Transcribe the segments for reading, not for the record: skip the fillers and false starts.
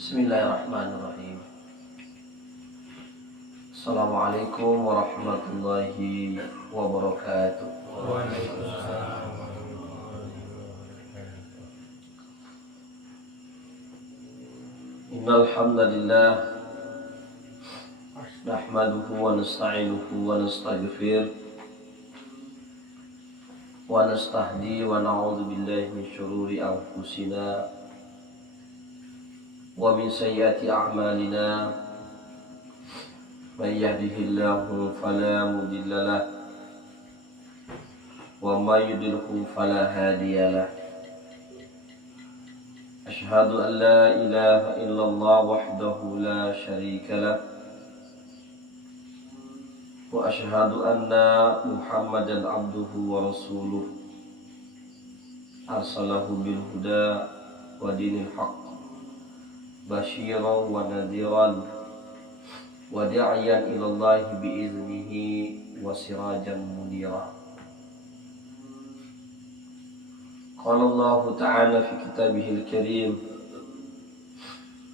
Bismillahirrahmanirrahim. Assalamualaikum warahmatullahi wabarakatuh. Waalaikumsalam warahmatullahi wabarakatuh. Innal hamdalillah nahmaduhu wa nasta'inuhu wa nastaghfir wa nastahdi wa na'udzu billahi min syururi anfusina wa min sayyiati a'malina. Man yahdihillahu fala mudilla lahu wa may yudlilhu fala hadiya lahu. Asyhadu an la ilaha illallah wahdahu la syarika lahu wa asyhadu anna Muhammadan abduhu wa rasuluh arsalahu bil huda wa dinil haqq basyiran wa nadhiran wa da'iyan ila Allah bi iznihi wa sirajan munira. Qala Allah ta'ala fi kitabihil karim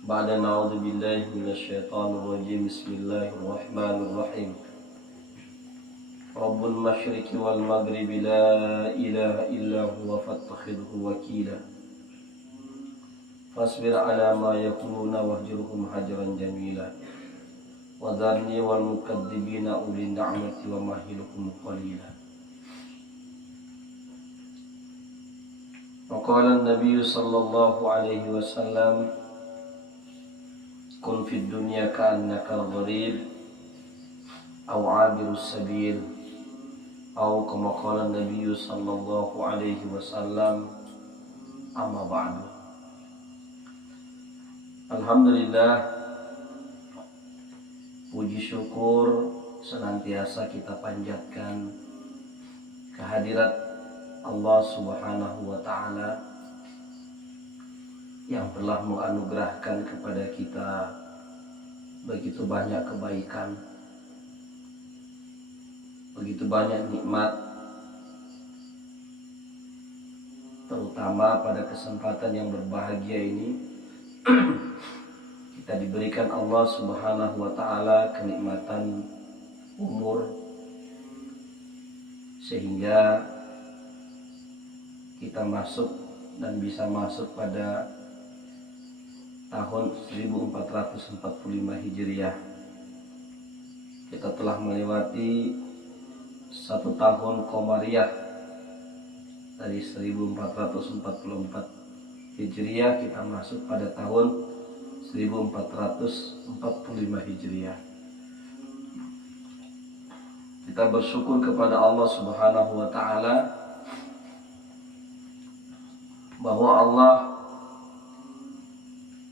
ba'da na'udzu billahi minasy syaithanir rajim. Bismillahirrahmanirrahim. Rabbul masyriqi wal maghribi la ilaha illa huwa fattakhidhu wakila fasbir ala ma yaquluna wahjurhum hajran jamila wa dharni wal mukadzibina ulil ni'mati wa mahilhum qalila. Wa qala an-nabiy sallallahu alaihi wasallam kun fid dunya ka'annaka gharib aw 'abirus sabil aw kama qala an-nabiy sallallahu alaihi wasallam. Amma ba'du. Alhamdulillah, puji syukur senantiasa kita panjatkan kehadirat Allah Subhanahu wa ta'ala yang telah menganugerahkan kepada kita begitu banyak kebaikan, begitu banyak nikmat, terutama pada kesempatan yang berbahagia ini kita diberikan Allah Subhanahu wa ta'ala kenikmatan umur sehingga kita masuk dan bisa masuk pada tahun 1445 Hijriah. Kita telah melewati 1 tahun Qamariyah dari 1444 Hijriah, kita masuk pada tahun 1445 Hijriah. Kita bersyukur kepada Allah Subhanahu wa ta'ala bahwa Allah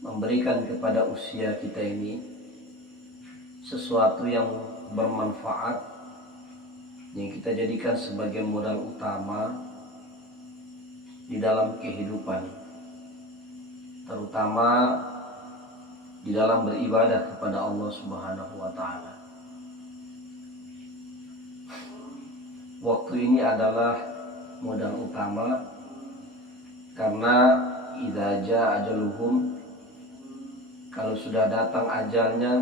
memberikan kepada usia kita ini sesuatu yang bermanfaat, yang kita jadikan sebagai modal utama di dalam kehidupan, terutama di dalam beribadah kepada Allah Subhanahu wa ta'ala. Waktu ini adalah modal utama karena idza jaa ajaluhum, kalau sudah datang ajalnya,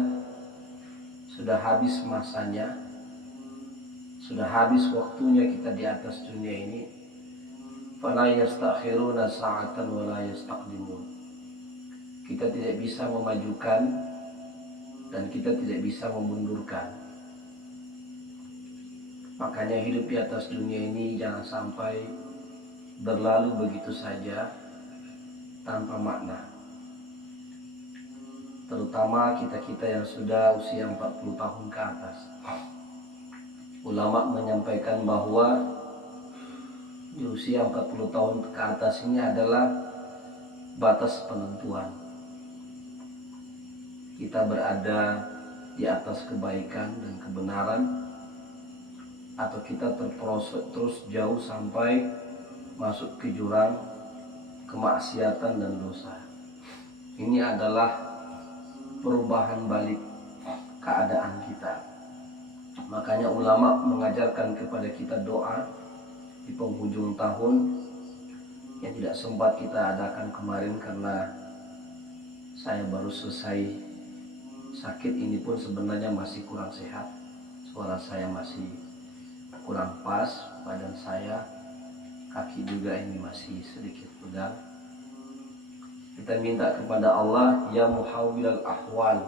sudah habis masanya, sudah habis waktunya kita di atas dunia ini, fala yastakhiruna sa'atan wa la yastaqdimun. Kita tidak bisa memajukan dan kita tidak bisa memundurkan. Makanya hidup di atas dunia ini jangan sampai berlalu begitu saja tanpa makna. Terutama kita-kita yang sudah usia 40 tahun ke atas. Ulama menyampaikan bahwa di usia 40 tahun ke atas ini adalah batas penentuan. Kita berada di atas kebaikan dan kebenaran, atau kita terperosok terus jauh sampai masuk ke jurang kemaksiatan dan dosa. Ini adalah perubahan balik keadaan kita. Makanya ulama mengajarkan kepada kita doa di penghujung tahun yang tidak sempat kita adakan kemarin karena Saya baru selesai sakit ini pun sebenarnya masih kurang sehat. Suara saya masih kurang pas, badan saya, kaki juga ini masih sedikit pegal. Kita minta kepada Allah, ya muhawwilal ahwal,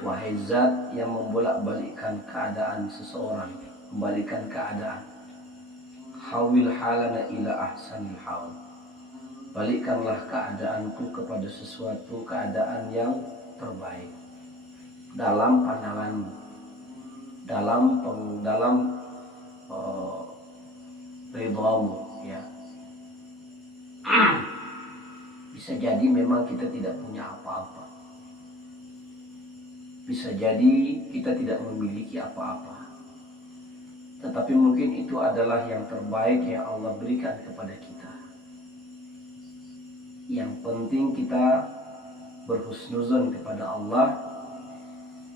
wahai zat yang membolak-balikkan keadaan seseorang, membalikkan keadaan. Hawil halana ila ahsanil hal. Balikkanlah keadaanku kepada sesuatu keadaan yang terbaik dalam pandanganmu, dalam ridhamu, ya. Bisa jadi memang kita tidak punya apa-apa. Bisa jadi kita tidak memiliki apa-apa. Tetapi mungkin itu adalah yang terbaik yang Allah berikan kepada kita. Yang penting kita berhusnuzon kepada Allah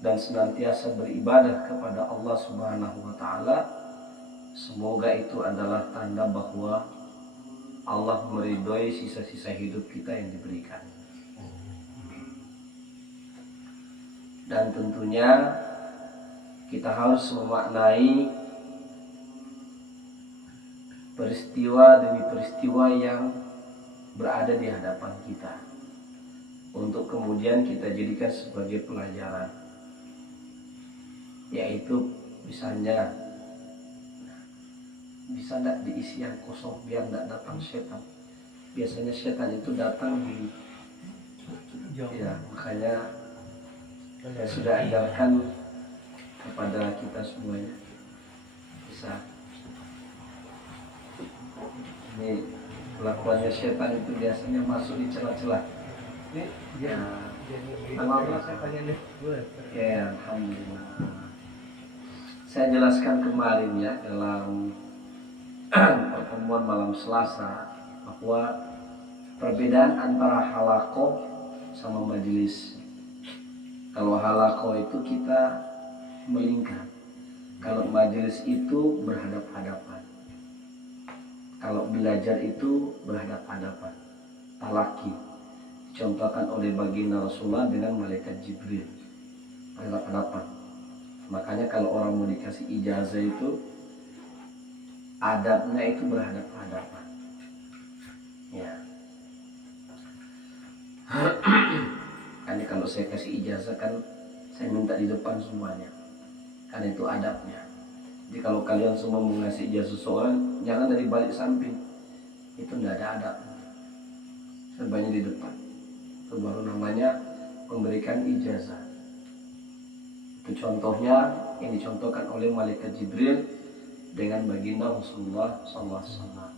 dan senantiasa beribadah kepada Allah Subhanahu wa taala. Semoga itu adalah tanda bahwa Allah meridhoi sisa-sisa hidup kita yang diberikan. Dan tentunya kita harus memaknai peristiwa demi peristiwa yang berada di hadapan kita, untuk kemudian kita jadikan sebagai pelajaran. Yaitu misalnya, bisa tidak diisi yang kosong biar tidak datang setan. Biasanya setan itu datang di, ya, makanya saya sudah ajarkan kepada kita semuanya. Bisa. Ini kelakuannya setan itu biasanya masuk di celah-celah. Ini Ya, ya, alhamdulillah. Saya jelaskan kemarin ya dalam pertemuan malam Selasa bahwa perbedaan antara halaqah sama majelis. Kalau halaqah itu kita melingkar, kalau majelis itu berhadap-hadapan. Kalau belajar itu berhadap-hadapan, talaki, dicontohkan oleh baginda Rasulullah dengan malaikat Jibril, berhadap-hadapan. Makanya kalau orang mau dikasih ijazah itu adabnya itu berhadap-hadapan. Ya. Karena kalau saya kasih ijazah kan saya minta di depan semuanya, karena itu adabnya. Jadi kalau kalian semua mengasih ijazah seseorang, jangan dari balik samping. Itu tidak ada adab. Sebanyak di depan. Itu baru namanya memberikan ijazah. Itu contohnya yang dicontohkan oleh malaikat Jibril dengan baginda Rasulullah SAW. Assalamualaikum.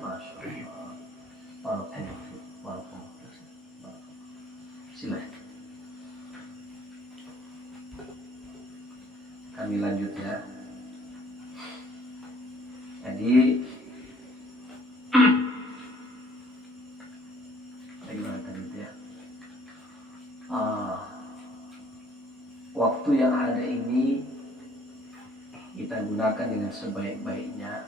Masya Allah. Barakallahu. Silakan. Kami lanjut ya. Jadi bagaimana tadi itu ya? Waktu yang ada ini kita gunakan dengan sebaik-baiknya,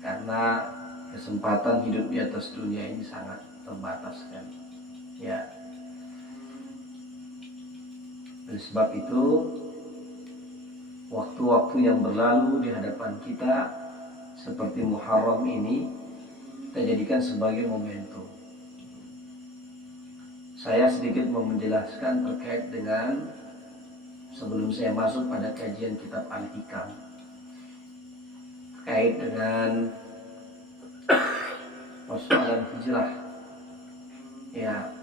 karena kesempatan hidup di atas dunia ini sangat terbatas kan. Ya. Oleh sebab itu, waktu-waktu yang berlalu di hadapan kita seperti Muharram ini kita jadikan sebagai momentum. Saya sedikit mau menjelaskan terkait dengan, sebelum saya masuk pada kajian kitab Al-Hikam, terkait dengan persoalan hijrah. Ya,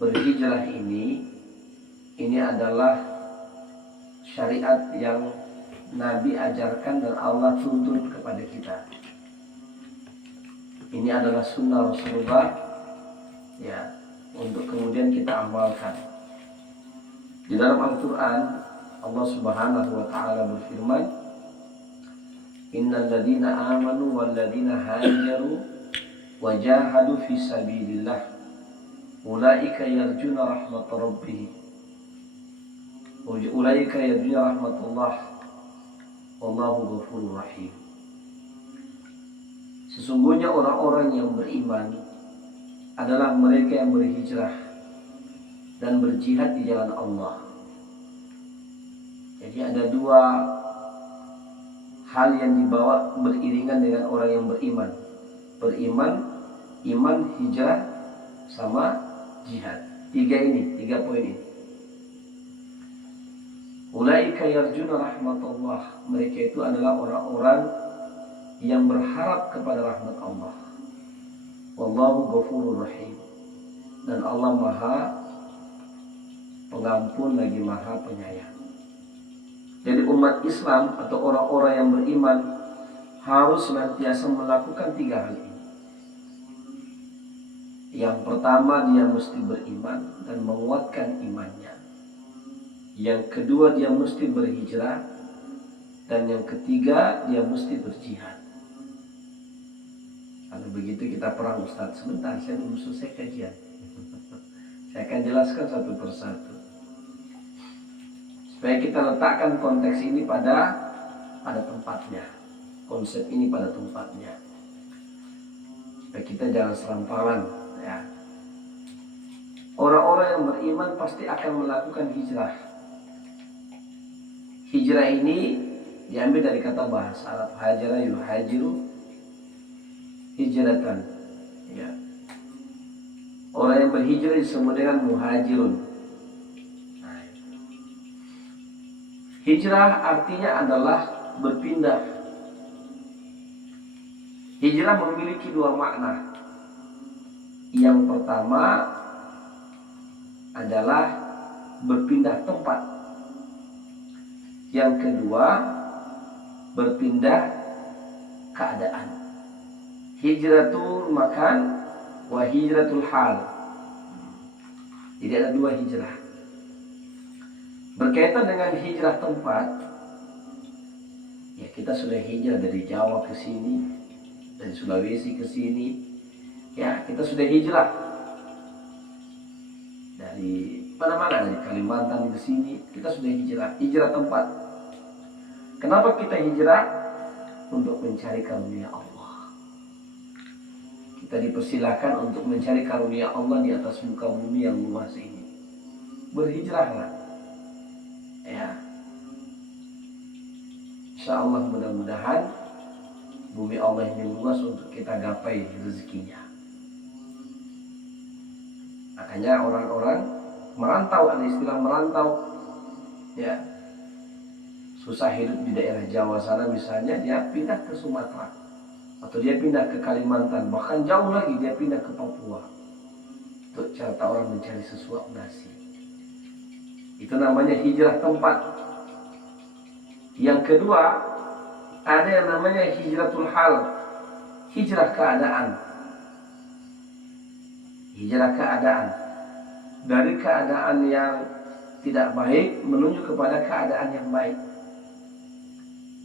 berhijrah ini adalah syariat yang Nabi ajarkan dan Allah tuntut kepada kita. Ini adalah sunnah Rasulullah, ya, untuk kemudian kita amalkan. Di dalam Al-Quran Allah Subhanahu wa ta'ala berfirman, innal ladina amanu wal ladina hajaru wa jahadu fi sabilillah ulaika yarjuna rahmat rabbih ulaika yarjuna rahmatullah wallahu ghafurur rahim. Sesungguhnya orang-orang yang beriman adalah mereka yang berhijrah dan berjihad di jalan Allah. Jadi ada dua hal yang dibawa beriringan dengan orang yang beriman. Beriman, iman, hijrah, sama jihad. Tiga poin ini. Ulaika yarjuna rahmatullah. Mereka itu adalah orang-orang yang berharap kepada rahmat Allah. Wallahu ghafurur rahim. Dan Allah Maha Pengampun lagi Maha Penyayang. Jadi umat Islam atau orang-orang yang beriman harus senantiasa melakukan tiga hal ini. Yang pertama, dia mesti beriman dan menguatkan imannya. Yang kedua, dia mesti berhijrah. Dan yang ketiga, dia mesti berjihad. Kalau begitu kita perang, Ustaz. Sebentar, saya belum selesai kajian. Saya akan jelaskan satu persatu, supaya kita letakkan konteks ini pada tempatnya. Konsep ini pada tempatnya, supaya kita jangan serampangan, ya. Orang-orang yang beriman pasti akan melakukan hijrah. Hijrah ini diambil dari kata bahasa Arab hajara yuhajiru hijratan, ya. Orang yang berhijrah disebut dengan muhajirun. Hijrah artinya adalah berpindah. Hijrah memiliki dua makna. Yang pertama adalah berpindah tempat. Yang kedua berpindah keadaan. Hijratul makan wa hijratul hal. Jadi ada dua hijrah. Berkaitan dengan hijrah tempat, ya kita sudah hijrah dari Jawa ke sini, dari Sulawesi ke sini, ya kita sudah hijrah dari mana-mana, dari Kalimantan ke sini, kita sudah hijrah tempat. Kenapa kita hijrah? Untuk mencari karunia Allah. Kita dipersilakan untuk mencari karunia Allah di atas muka bumi yang luas ini. Berhijrahlah. Ya, insyaallah mudah-mudahan bumi Allah ini luas untuk kita gapai rezekinya. Makanya orang-orang merantau, ada istilah merantau, ya, susah hidup di daerah Jawa sana misalnya, dia pindah ke Sumatera atau dia pindah ke Kalimantan, bahkan jauh lagi dia pindah ke Papua untuk cara orang mencari sesuap nasi. Itu namanya hijrah tempat. Yang kedua, ada yang namanya hijratul hal, hijrah keadaan. Hijrah keadaan. Dari keadaan yang tidak baik menuju kepada keadaan yang baik.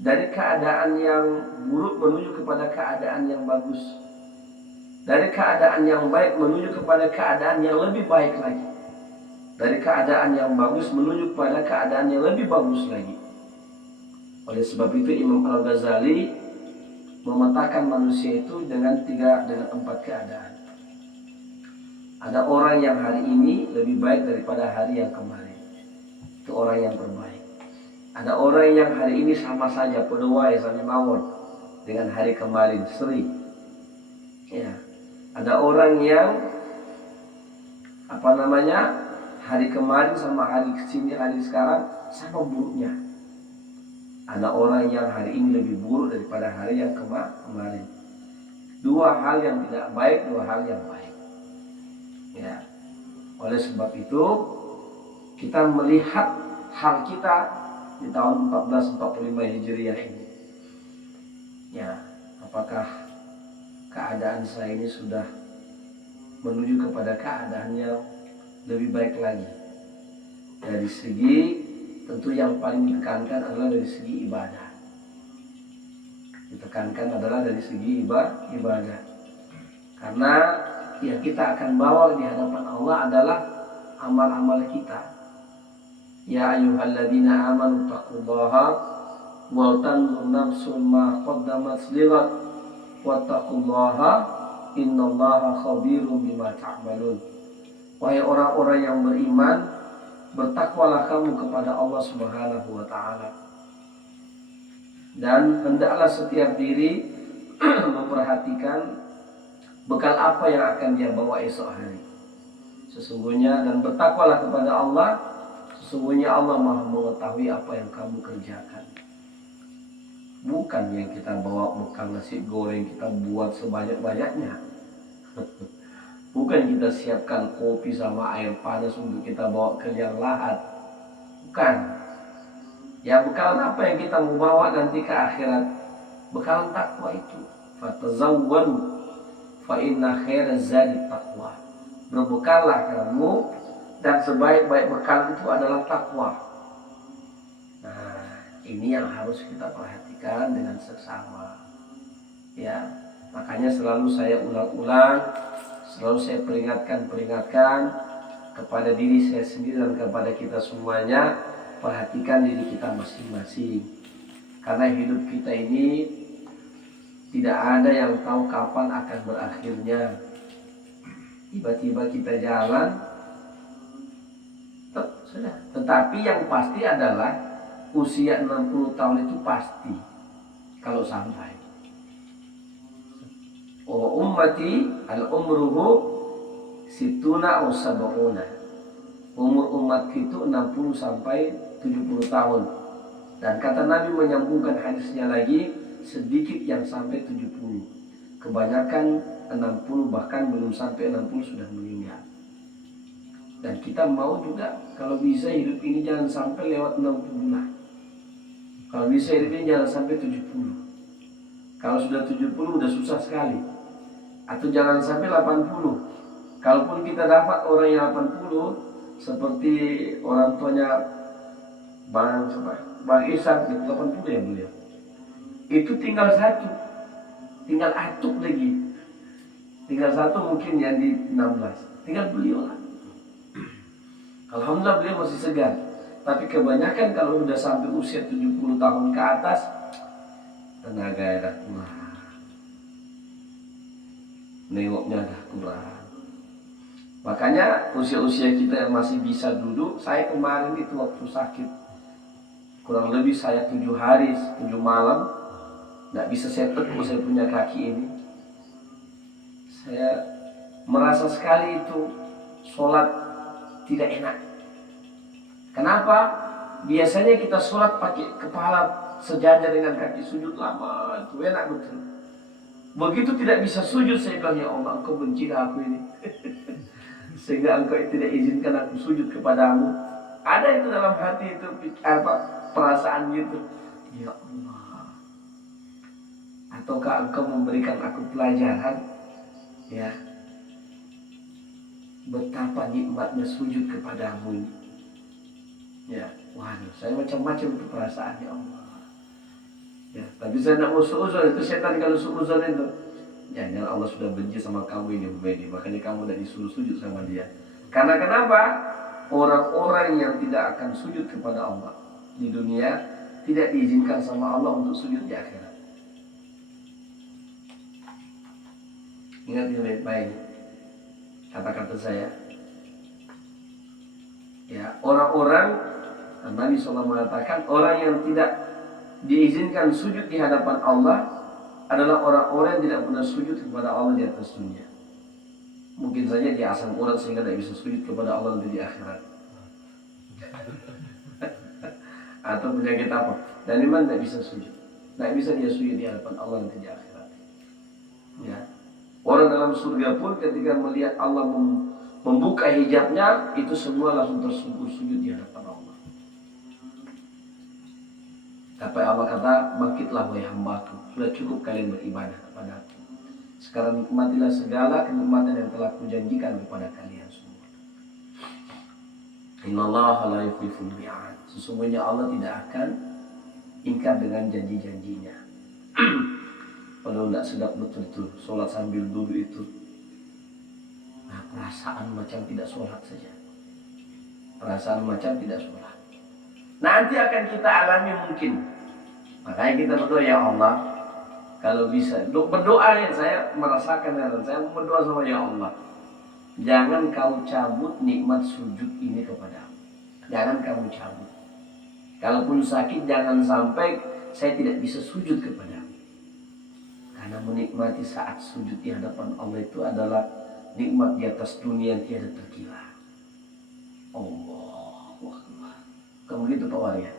Dari keadaan yang buruk menuju kepada keadaan yang bagus. Dari keadaan yang baik menuju kepada keadaan yang lebih baik lagi. Dari keadaan yang bagus menuju kepada keadaan yang lebih bagus lagi. Oleh sebab itu Imam Al-Ghazali memetakan manusia itu dengan 4 keadaan. Ada orang yang hari ini lebih baik daripada hari yang kemarin. Itu orang yang terbaik. Ada orang yang hari ini sama saja, pedowai sami mawon dengan hari kemarin, seri. Ya. Ada orang yang hari kemarin sama hari kesini, hari sekarang sama buruknya. Ada orang yang hari ini lebih buruk daripada hari yang kemarin. Dua hal yang tidak baik, dua hal yang baik. Ya. Oleh sebab itu kita melihat hal kita di tahun 1445 Hijriah ini. Ya, apakah keadaan saya ini sudah menuju kepada keadaan yang lebih baik lagi? Dari segi, tentu yang paling ditekankan adalah dari segi ibadah. Ditekankan adalah dari segi ibadah. Karena yang kita akan bawa di hadapan Allah adalah amal-amal kita. Ya ayyuhalladzina amanu taqullaha wal tanzur nafsum ma qaddamat lighad wattaqullaha innallaha khabirum bima ta'malun. Wahai orang-orang yang beriman, bertakwalah kamu kepada Allah Subhanahu wa taala. Dan hendaklah setiap diri memperhatikan bekal apa yang akan dia bawa esok hari. Sesungguhnya, dan bertakwalah kepada Allah, sesungguhnya Allah Maha mengetahui apa yang kamu kerjakan. Bukan yang kita bawa bekal nasi goreng kita buat sebanyak-banyaknya. Bukan kita siapkan kopi sama air panas untuk kita bawa ke liang lahat. Bukan. Ya, bekalan apa yang kita mau bawa nanti ke akhirat? Bekalan takwa itu. Fatazawwadu fa inna khairaz zadi taqwa. Berbekallah kamu, dan sebaik-baik bekal itu adalah takwa. Nah, ini yang harus kita perhatikan dengan seksama. Ya, makanya selalu saya ulang-ulang, selalu saya peringatkan kepada diri saya sendiri dan kepada kita semuanya, perhatikan diri kita masing-masing. Karena hidup kita ini tidak ada yang tahu kapan akan berakhirnya. Tiba-tiba kita jalan, sudah. Tetapi yang pasti adalah usia 60 tahun itu pasti kalau sampai. Oh ummati al-umruhu situna aw sab'una. Umur umat itu 60 sampai 70 tahun. Dan kata Nabi menyambungkan hadisnya lagi, sedikit yang sampai 70. Kebanyakan 60, bahkan belum sampai 60 sudah meninggal. Dan kita mau juga kalau bisa hidup ini jangan sampai lewat 60 lah. Kalau bisa hidup ini jangan sampai 70. Kalau sudah 70 udah susah sekali. Atau jangan sampai 80. Kalaupun kita dapat orang yang 80, seperti orang tuanya Bang Isan, 80 ya beliau. Itu tinggal satu, tinggal atuk lagi. Tinggal satu mungkin yang di 16. Tinggal beliau lah. Alhamdulillah beliau masih segar. Tapi kebanyakan kalau udah sampai usia 70 tahun ke atas, tenaga dah kurang. Nengoknya dah kurang. Makanya usia-usia kita yang masih bisa duduk, saya kemarin itu waktu sakit, kurang lebih saya 7 hari, 7 malam, nggak bisa saya tekuk saya punya kaki ini. Saya merasa sekali itu sholat tidak enak. Kenapa? Biasanya kita sholat pakai kepala sejajar dengan kaki sujud lama, itu enak betul. Begitu tidak bisa sujud, saya bilang, ya Allah, Engkau benci aku ini. Sehingga Engkau tidak izinkan aku sujud kepadamu. Ada itu dalam hati itu perasaan gitu. Ya Allah. Ataukah Engkau memberikan aku pelajaran, ya, betapa nikmatnya sujud kepadamu ini. Ya, waduh, saya macam-macam itu perasaan, ya Allah. Ya, tapi saya nak usul-usul itu setan kalau usul itu. Jangan Allah sudah benci sama kamu ini, Humaydi. Makanya kamu tidak disuruh sujud sama dia. Karena kenapa? Orang-orang yang tidak akan sujud kepada Allah di dunia tidak diizinkan sama Allah untuk sujud di akhirat. Ingat ini baik-baik kata-kata saya. Ya, orang-orang, Nabi SAW mengatakan, orang yang tidak diizinkan sujud di hadapan Allah adalah orang-orang yang tidak pernah sujud kepada Allah di atas dunia. Mungkin saja dia asam urat sehingga tidak bisa sujud kepada Allah nanti di akhirat. Atau penyakit apa? Dan iman tidak bisa sujud. Tidak bisa dia sujud di hadapan Allah nanti di akhirat. Ya. Orang dalam surga pun ketika melihat Allah membuka hijabnya, itu semua langsung tersungkur sujud di hadapan Allah. Tapi Allah kata, bangkitlah wahai hambaku, sudah cukup kalian beribadah kepada aku. Sekarang nikmatilah segala kenikmatan yang telah kujanjikan kepada kalian semua. Innallaha la yukhliful mi'ad. Sesungguhnya Allah tidak akan ingkar dengan janji-janjinya. Padahal tidak sedap betul-betul sholat sambil duduk itu. Nah, perasaan macam tidak sholat saja. Perasaan macam tidak sholat. Nanti akan kita alami mungkin. Makanya kita berdoa, ya Allah, Kalau bisa berdoa ya, saya merasakan dan saya berdoa sama ya Allah, jangan kau cabut nikmat sujud ini kepadamu. Jangan kamu cabut. Kalaupun sakit jangan sampai saya tidak bisa sujud kepadamu. Karena menikmati saat sujud di hadapan Allah itu adalah nikmat di atas dunia yang tiada terkira. Allahu Akbar. Kamu gitu Pak Waria?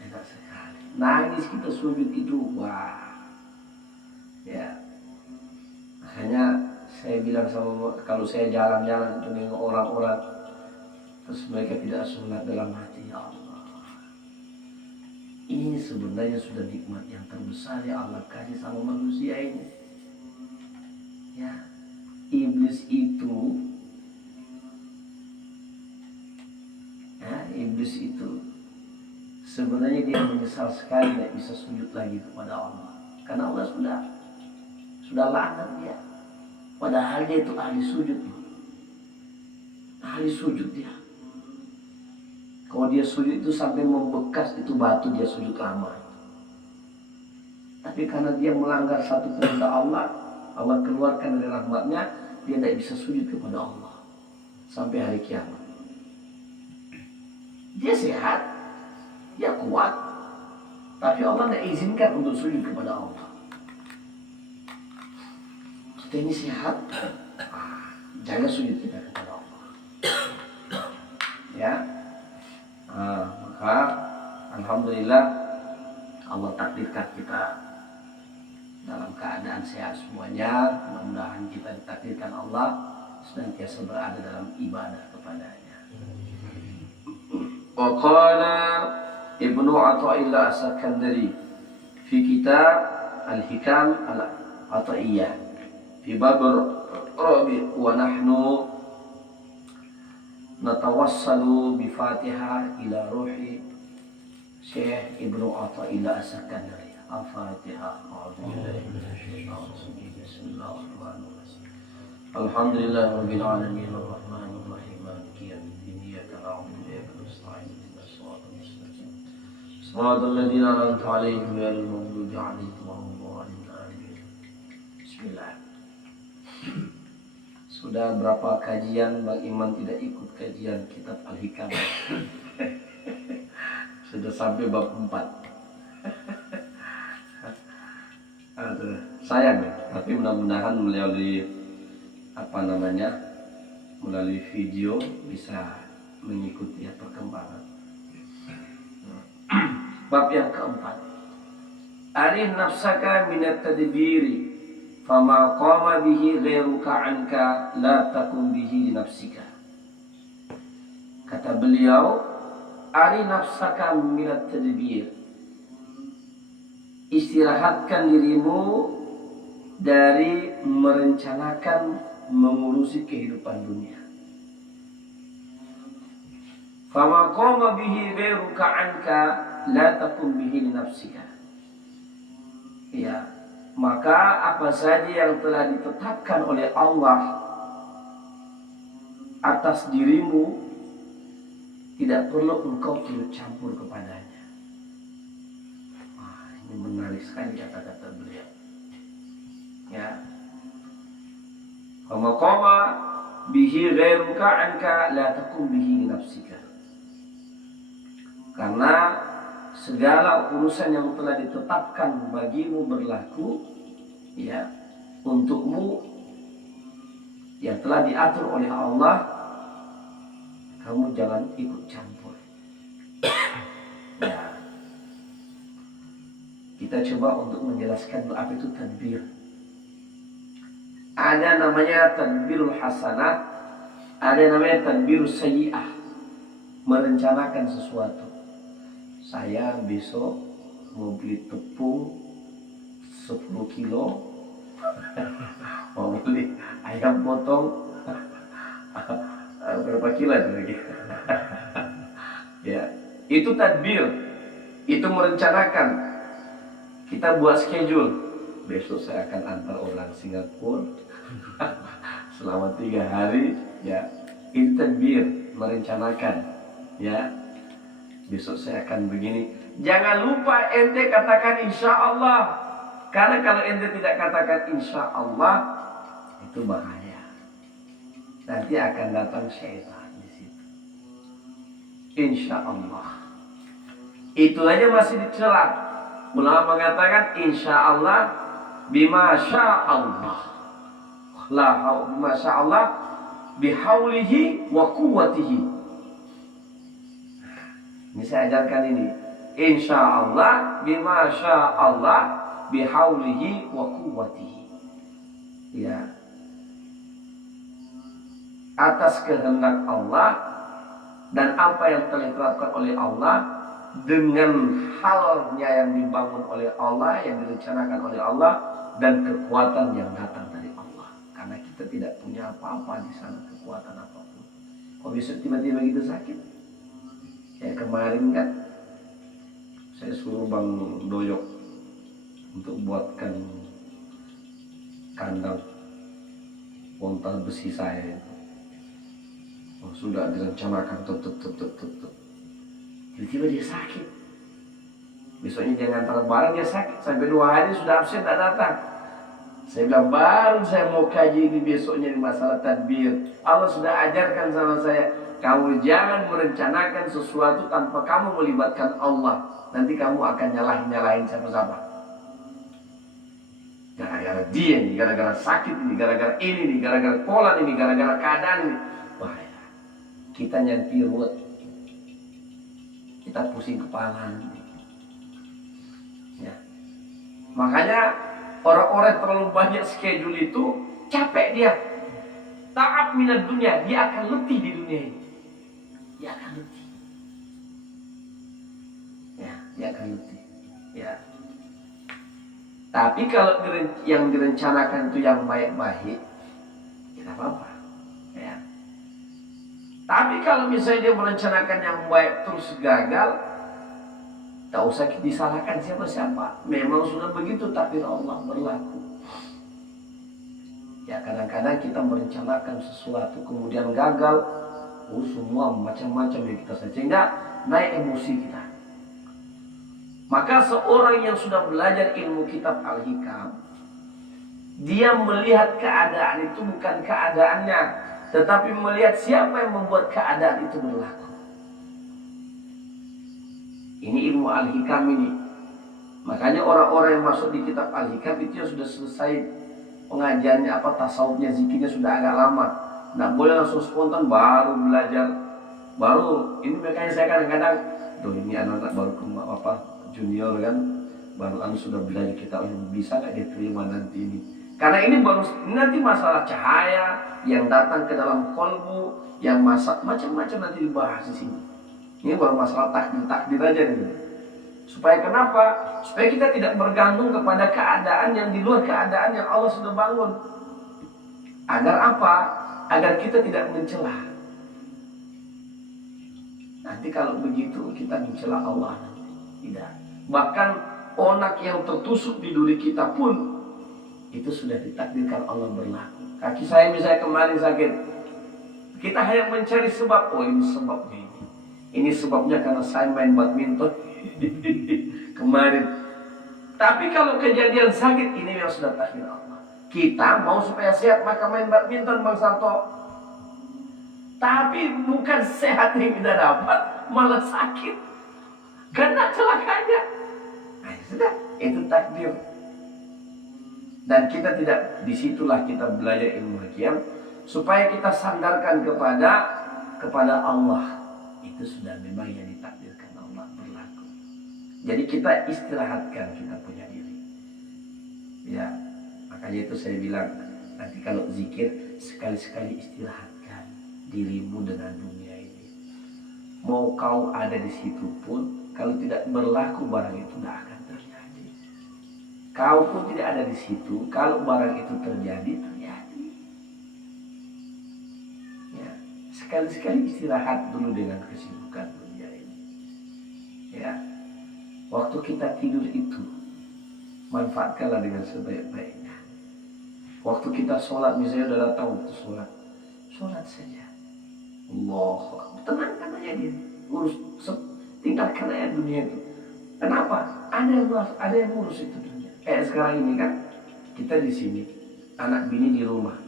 Enak sekali. Nangis kita sujud itu, wah. Ya. Makanya saya bilang sama, kalau saya jalan-jalan dengan orang-orang terus mereka tidak sholat dalam hati, ya Allah, ini sebenarnya sudah nikmat yang terbesar ya Allah kasih sama manusia ini. Ya, iblis itu sebenarnya dia menyesal sekali tidak bisa sujud lagi kepada Allah, karena Allah sudah laknat dia. Padahal dia itu ahli sujud, ahli sujud dia. Kalau dia sujud itu sampai membekas itu batu, dia sujud lama. Tapi karena dia melanggar satu perintah Allah, Allah keluarkan dari rahmatnya, dia tidak bisa sujud kepada Allah sampai hari kiamat. Dia sehat, dia kuat, tapi Allah tidak izinkan untuk sujud kepada Allah. Kita ini sehat, jaga sujud kita kepada Allah. Ya, maka alhamdulillah Allah takdirkan kita dalam keadaan sehat semuanya. Mudah-mudahan kita ditakdirkan Allah senantiasa berada dalam ibadah kepadanya. Wa qala Ibnu Athaillah As-Sakandari fi kitab Al-Hikam Al-Athaiyah fi bab rabi wa nahnu natawassalu bi Fatihah ila ruhi Syekh Ibnu Athaillah As-Sakandari. Al-Fatihah. Bismillahirrahmanirrahim. Alhamdulillahirabbil alamin arrahmanir rahim maliki yaumiddin iyyaka na'budu wa iyyaka nasta'in ihdinas siratal mustaqim siratal ladzina an'amta 'alaihim ghairil maghdubi 'alaihim waladdallin. Bismillah. Sudah berapa kajian Bang Iman tidak ikut kajian kitab Al-Hikam? Sudah sampai bab 4. Sayang ya, tapi mudah-mudahan melalui melalui video bisa mengikuti perkembangan. Bab yang keempat, arif nafsaka minat tadbiri fama qama bihi ghairuka anka la takum bihi li nafsika. Kata beliau, arif nafsaka minat tadbir, istirahatkan dirimu dari merencanakan mengurusi kehidupan dunia. Fama qama bihi ghairuka anka la takum bihi li nafsika. Ya, maka apa saja yang telah ditetapkan oleh Allah atas dirimu tidak perlu engkau turut campur kepadanya. Wah, ini menarik sekali kata-kata beliau. Ya, fama qama bihi ghairuka anka la takum bihi li nafsika. Karena segala urusan yang telah ditetapkan bagimu berlaku, ya, untukmu, yang telah diatur oleh Allah, kamu jangan ikut campur. Ya, kita coba untuk menjelaskan apa itu tadbir. Ada namanya tadbirul hasanah, ada namanya tadbirus sayyi'ah, merencanakan sesuatu. Saya besok mau beli tepung 10 kilo, mau beli ayam potong berapa kilo itu lagi. Ya, itu tadbir, itu merencanakan. Kita buat schedule. Besok saya akan antar orang Singapura selama 3 hari, ya, itu tadbir, merencanakan, ya. Besok saya akan begini. Jangan lupa ente katakan insya Allah. Karena kalau ente tidak katakan insya Allah, itu bahaya. Nanti akan datang syaitan di situ. Insya Allah. Itu aja masih dicela. Ulama mengatakan insya Allah bima Allah. La haul bima Allah bihaulihi wa quwwatihi. Ini saya ajarkan ini. Insya Allah bima Allah bihaulihi wa quwwatihi. Ya. Atas kehendak Allah dan apa yang telah ditetapkan oleh Allah, dengan halnya yang dibangun oleh Allah, yang direncanakan oleh Allah, dan kekuatan yang datang dari Allah. Karena kita tidak punya apa-apa di sana, kekuatan apapun. Kok bisa tiba-tiba gitu sakit? Ya kemarin kan saya suruh Bang Doyok untuk buatkan kandang ontal besi saya. Oh, sudah direncanakan tiba-tiba dia sakit. Besoknya dia ngantar barang, dia sakit. Sampai 2 hari sudah absen, tak datang. Saya bilang, baru saya mau kaji ini besoknya di masalah tadbir. Allah sudah ajarkan sama saya, kamu jangan merencanakan sesuatu tanpa kamu melibatkan Allah. Nanti kamu akan nyalahin siapa-siapa. Gara-gara dia nih, gara-gara sakit ini, gara-gara ini nih, gara-gara pola ini, gara-gara keadaan ini. Bahaya. Kita nyanti ruwet. Kita pusing kepala. Ya. Makanya orang-orang terlalu banyak schedule itu capek dia. Ta'ab minat dunia, dia akan letih di dunia ini. Dia akan letih. Ya, dia akan letih. Ya. Tapi kalau yang direncanakan itu yang baik-baik, tidak apa-apa. Ya. Tapi kalau misalnya dia merencanakan yang baik terus gagal, tak usah disalahkan siapa-siapa. Memang sudah begitu takdir Allah berlaku. Ya kadang-kadang kita merencanakan sesuatu kemudian gagal, semua macam-macam yang kita saja, sehingga naik emosi kita. Maka seorang yang sudah belajar ilmu kitab Al-Hikam, dia melihat keadaan itu bukan keadaannya, tetapi melihat siapa yang membuat keadaan itu berlaku. Ini ilmu Al-Hikam ini. Makanya orang-orang yang masuk di kitab Al-Hikam itu sudah selesai pengajiannya, tasawufnya, zikirnya sudah agak lama. Nggak boleh langsung spontan baru belajar. Baru ini makanya saya kadang-kadang, ini anak-anak baru junior kan, baru sudah belajar kitab yang bisa nggak diterima nanti ini. Karena ini baru nanti masalah cahaya yang datang ke dalam kolbu, yang macam-macam nanti dibahas di sini. Ini baru masalah takdir aja nih. Supaya kenapa? Supaya kita tidak bergantung kepada keadaan yang di luar keadaan yang Allah sudah bangun. Agar apa? Agar kita tidak mencela. Nanti kalau begitu kita mencela Allah. Tidak. Bahkan onak yang tertusuk di duri kita pun itu sudah ditakdirkan Allah berlaku. Kaki saya misalnya kemarin sakit, kita hanya mencari sebab. Oh ini sebabnya ini. Ini sebabnya karena saya main badminton kemarin. Tapi kalau kejadian sakit ini yang sudah takdir Allah. Kita mau supaya sehat maka main badminton Bang Sarto. Tapi bukan sehat yang kita dapat, malah sakit karena celakanya. Nah, sudah itu takdir. Dan kita tidak, disitulah kita belajar ilmu Hikam supaya kita sandarkan kepada Allah. Itu sudah memang yang ditakdirkan Allah berlaku. Jadi kita istirahatkan kita punya diri. Ya, makanya itu saya bilang nanti kalau zikir sekali-sekali istirahatkan dirimu dengan dunia ini. Mau kau ada di situ pun, kalau tidak berlaku barang itu tidak akan terjadi. Kau pun tidak ada di situ, kalau barang itu terjadi. Ya, sekali-sekali istirahat dulu dengan kesibukan dunia ini. Ya, waktu kita tidur itu manfaatkanlah dengan sebaik-baiknya. Waktu kita sholat misalnya udah datang waktu sholat saja. Allah, tenangkan aja dia, tinggalkan aja dunia itu. Kenapa? Ada yang ngurus itu dunia. Kayak sekarang ini kan, kita di sini, anak bini di rumah.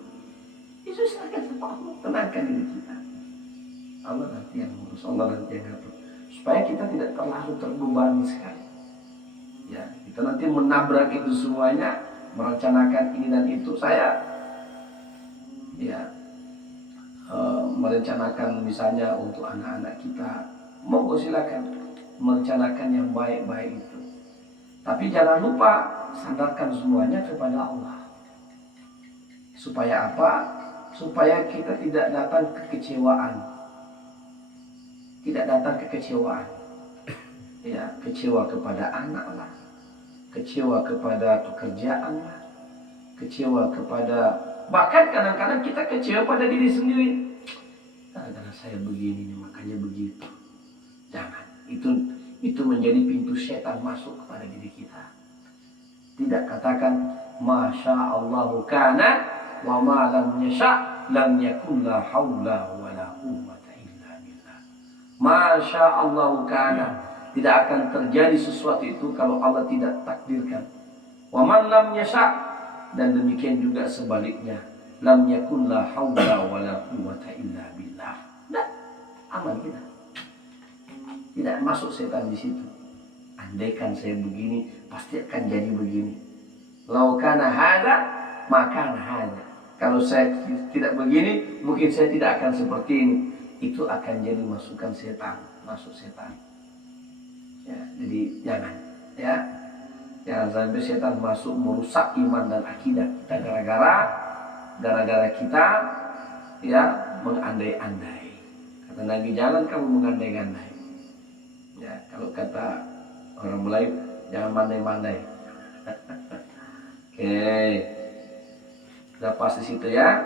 Itu serahkan sama Allah, tenangkan diri kita. Allah nanti yang ngurus, Allah nanti yang ngatur. Supaya kita tidak terlalu terbebani sekali. Ya, kita nanti menabrak itu semuanya, merencanakan ini dan itu. Saya merencanakan misalnya untuk anak-anak kita, monggo silakan merencanakan yang baik-baik itu. Tapi jangan lupa sandarkan semuanya kepada Allah. Supaya apa? Supaya kita tidak datang kekecewaan. Tidak datang kekecewaan. Ya, kecewa kepada anak lah, kecewa kepada pekerjaan lah, kecewa kepada, bahkan kadang-kadang kita kecewa pada diri sendiri. Karena saya begini makanya begitu. Jangan. Itu menjadi pintu setan masuk kepada diri kita. Tidak katakan masya Allahu kana wa ma lam yasha lam yakun la haula wa la quwwata illa billah. Masya Allahu kana, tidak akan terjadi sesuatu itu kalau Allah tidak takdirkan. Wa man lam yasha, dan demikian juga sebaliknya. Lam yakun la haula wa la quwwata illa billah. Nah, aman kita. Tidak masuk setan di situ. Andaikan saya begini, pasti akan jadi begini. Lau kana hadza, maka hadza. Kalau saya tidak begini, mungkin saya tidak akan seperti ini. Itu akan jadi masukan setan, masuk setan. Ya, jadi jangan, ya, jangan sampai setan masuk merusak iman dan akidah kita gara-gara kita, ya, mengandai-andai. Kata Nabi, jangan kamu mengandai-andai. Ya, kalau kata orang Melayu, jangan mandai-mandai. Oke, kita pas di situ ya.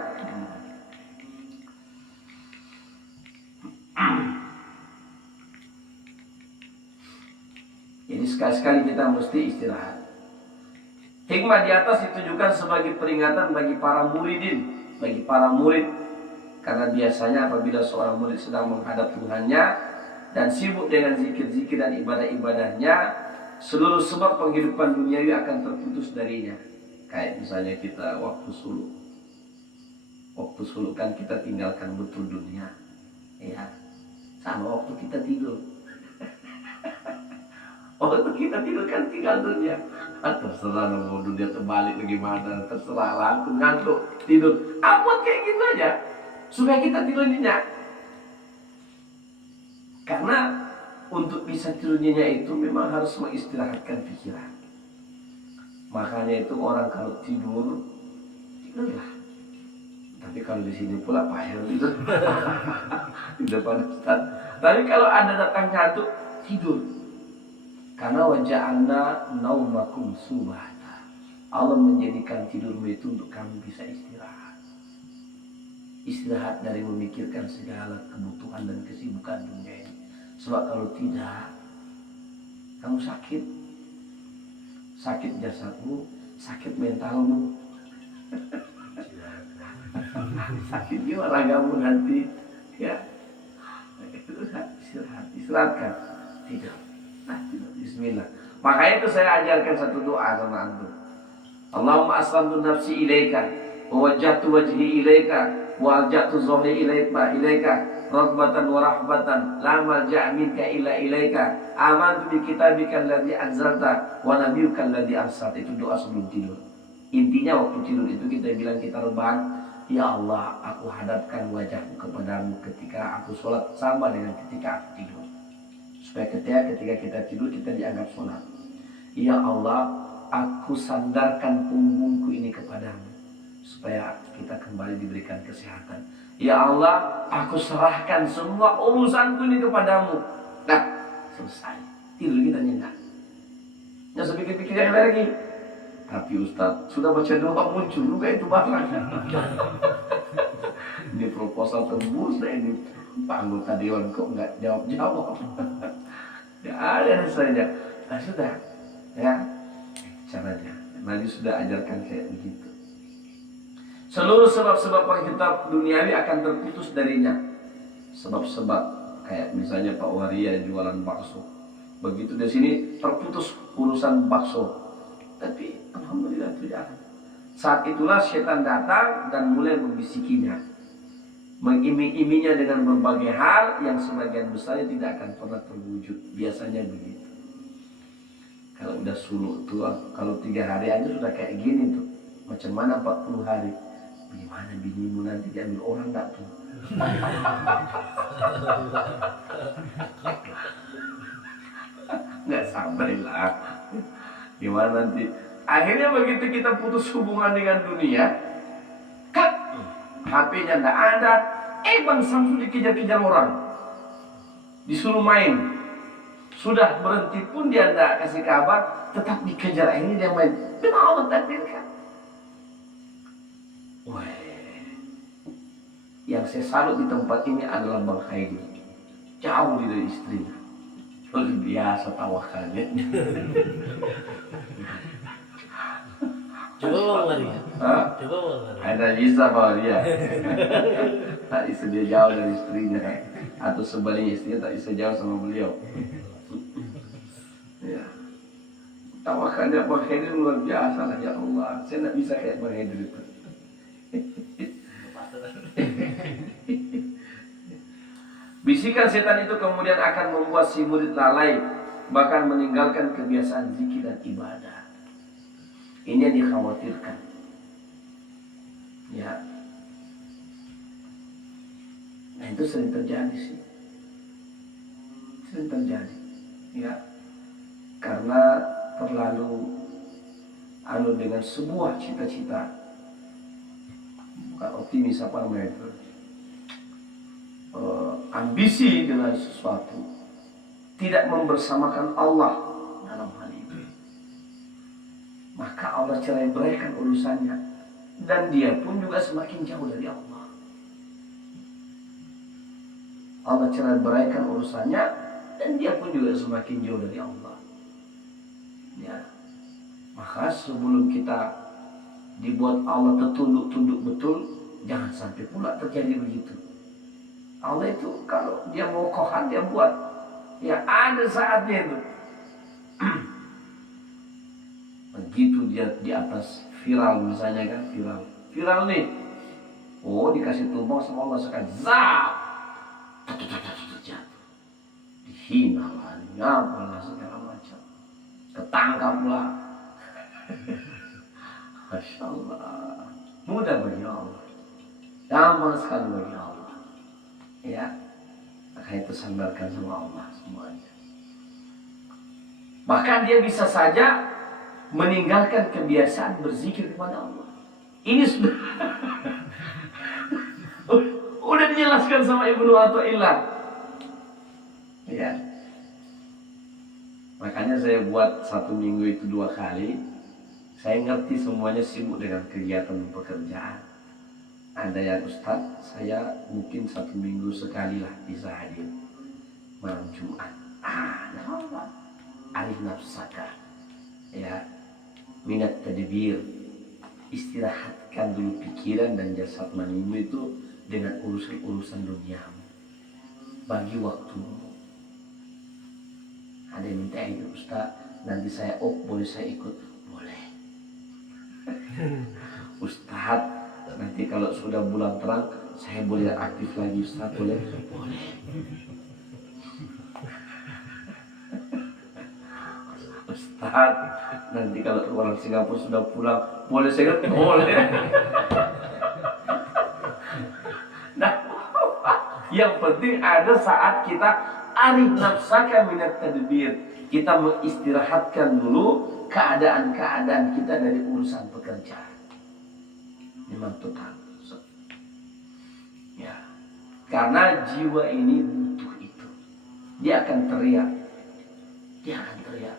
Jadi sekali-sekali kita mesti istirahat. Hikmah di atas ditujukan sebagai peringatan bagi para muridin, bagi para murid. Karena biasanya apabila seorang murid sedang menghadap Tuhannya dan sibuk dengan zikir-zikir dan ibadah-ibadahnya, seluruh sebab penghidupan duniawi akan terputus darinya. Kayak misalnya kita waktu suluk. Waktu suluk kan kita tinggalkan betul dunia. Ya, sama waktu kita tidur. Waktu kita tidur kan tinggal dunia. Terserah mau dunia terbalik bagaimana, terserah aku ngantuk tidur. Buat kayak gitu aja supaya kita tidur nyenyak. Karena untuk bisa tidur nyenyak itu memang harus mengistirahatkan pikiran. Makanya itu orang kalau tidur, tidurlah. Tapi kalau di sini pula payah itu di depan Ustaz. Tapi kalau ada datang ngantuk, tidur. Karena waja'alna naumakum subata. Allah menjadikan tidurmu itu untuk kamu bisa istirahat. Istirahat dari memikirkan segala kebutuhan dan kesibukan dunia ini. Sebab kalau tidak, kamu sakit. Sakit jasadmu, sakit mentalmu. Sakit jiwa ragamu nanti. Ya, istirahatkan. Tidur. Nah, bismillah. Makanya itu saya ajarkan satu doa sama antum. Allahumma aslamtu nafsi ilaika wa wajjahtu wajhi ilaika wa alja'tu zuhri ilaika raghbatan wa rahbatan la malja'a minka illa ilaika amantu bi kitabika alladzi anzalta wa nabiyyuka alladzi arsalta. Itu doa sebelum tidur. Intinya waktu tidur itu kita bilang, kita rebahan, ya Allah, aku hadapkan wajahku kepadamu ketika aku sholat sama dengan ketika aku tidur. Supaya ketika kita tidur kita dianggap sholat. Ya Allah, aku sandarkan punggungku ini kepadamu supaya kita kembali diberikan kesehatan. Ya Allah, aku serahkan semua urusanku ini kepadamu. Nah, selesai. Tidur kita nyenyak. Nggak usah pikir-pikir yang lagi. Tapi Ustaz, sudah baca doa muncul juga itu barang. Ini proposal tembus deh ini. Pak anggota dewan kok nggak jawab-jawab. Ya ada saja. Nah sudah, ya caranya. Nabi sudah ajarkan kayak begitu. Seluruh sebab-sebab penghidupan duniawi akan terputus darinya. Sebab-sebab kayak misalnya Pak Waria jualan bakso. Begitu di sini terputus urusan bakso. Tapi Alhamdulillah itu jalan. Saat itulah setan datang dan mulai membisikinya, mengiming-imingnya dengan berbagai hal yang sebagian besarnya tidak akan pernah terwujud. Biasanya begitu. Kalau udah suluk tuh, kalau 3 hari aja sudah kayak gini tuh. Macam mana 40 hari? Bagaimana binimu nanti diambil orang tak tuh? Nggak sabar lah. Gimana nanti? Akhirnya begitu kita putus hubungan dengan dunia, cut, HP-nya nggak ada. Bang Samsul dikejar-kejar orang, disuruh main. Sudah berhenti pun dia nggak kasih kabar, tetap dikejar. Akhirnya dia main. Memang Allah takdirkan. Wah, yang saya salut di tempat ini adalah Bang Haidi. Jauh dari istrinya. Luar biasa tawakalnya. Coba Bang Maria. Coba Bang Maria. Ada bisa Bang dia. Tak bisa dia jauh dari istrinya. Atau sebaliknya istrinya tak bisa jauh sama beliau. Ya. Tawakalnya Bang Haidi luar biasa lah, ya Allah. Saya tak bisa kayak Bang Haidi itu. Bisikan setan itu kemudian akan membuat si murid lalai, bahkan meninggalkan kebiasaan zikir dan ibadah. Ini yang dikhawatirkan. Ya. Nah itu sering terjadi sih. Sering terjadi. Ya. Karena terlalu dengan sebuah cita-cita. Bukan optimis apa namanya itu. Ambisi dengan sesuatu, tidak membersamakan Allah dalam hal itu, maka Allah cerai-beraikan urusannya dan dia pun juga semakin jauh dari Allah. Allah cerai-beraikan urusannya dan dia pun juga semakin jauh dari Allah. Ya, maka sebelum kita dibuat Allah tertunduk-tunduk betul, jangan sampai pula terjadi begitu. Allah itu kalau dia mau kohan dia buat, ya ada saatnya itu. Begitu dia di atas viral misalnya kan, viral nih, oh dikasih tumbang sama Allah sekali, zap, jatuh, dihina lah, ngapalah segala macam, ketangkap lah. Masya Allah, mudah bagi Allah, gampang sekali bagi Allah. Ya, maka itu sandarkan sama Allah semuanya. Bahkan dia bisa saja meninggalkan kebiasaan berzikir kepada Allah. Ini sudah udah dijelaskan sama Ibnu Athaillah. Ya, makanya saya buat 1 minggu itu 2 kali. Saya ngerti semuanya sibuk dengan kegiatan pekerjaan. Ada yang Ustaz, saya mungkin 1 minggu sekali lah bisa hadir malam Jumat. Nama alif nafsaka, ya, minat tadbir, istirahatkan dulu pikiran dan jasad manimu itu dengan urusan duniamu. Bagi waktumu. Ada yang minta itu Ustaz, nanti saya boleh saya ikut? Boleh. Ustaz, nanti kalau sudah bulan terang, saya boleh aktif lagi Ustaz, boleh? Boleh. Ustaz, nanti kalau orang Singapura sudah pulang, boleh saya? Boleh. Nah, yang penting ada saat kita arif nafsaka minat tadbir. Kita mengistirahatkan dulu keadaan-keadaan kita dari urusan pekerjaan. Memang total. Ya. Karena jiwa ini butuh itu. Dia akan teriak.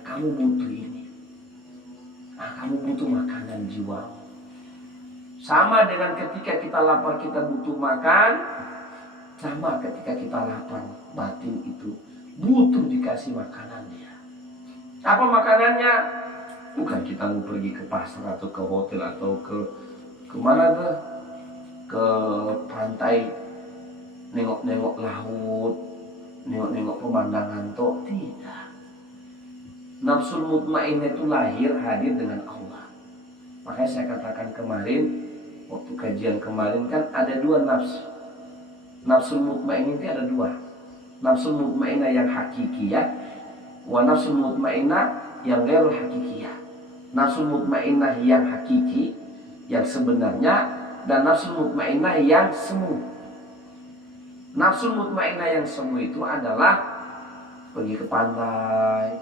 Kamu butuh ini. Nah, kamu butuh makanan jiwa. Sama dengan ketika kita lapar, kita butuh makan. Sama ketika kita lapar, batin itu butuh dikasih makanan dia. Apa makanannya? Bukan kita mau pergi ke pasar atau ke hotel atau kemana tuh? Ke pantai, nengok-nengok laut, nengok-nengok pemandangan tuh. Tidak. Nafsul mutmainnah itu lahir hadir dengan Allah. Makanya saya katakan kemarin, waktu kajian kemarin kan ada dua nafsu. Nafsu mutmainnah itu ada dua. Nafsu mutmainnah yang hakikiyah, wa nafsu mutmainnah yang ghairul hakikiyah. Nafsu mutmainnah yang hakiki, yang sebenarnya, dan nafsu mutmainnah yang semu. Nafsu mutmainnah yang semu itu adalah pergi ke pantai,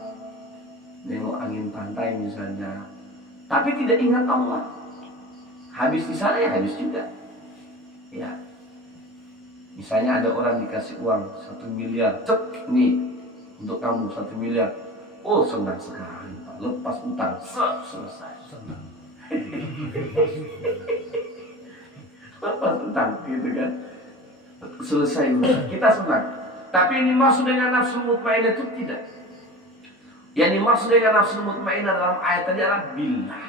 nengok angin pantai misalnya, tapi tidak ingat Allah. Habis di sana ya habis juga. Ya. Misalnya ada orang dikasih uang 1 miliar, cek nih untuk kamu 1 miliar. Oh senang sekali, Pak. Lepas utang, selesai. Senang. Lepas utang, gitu kan? Selesai, kita senang. Tapi yang dimaksud dengan nafsu mutmainnah itu tidak. Yang dimaksud dengan nafsu mutmainnah dalam ayat tadi adalah billah.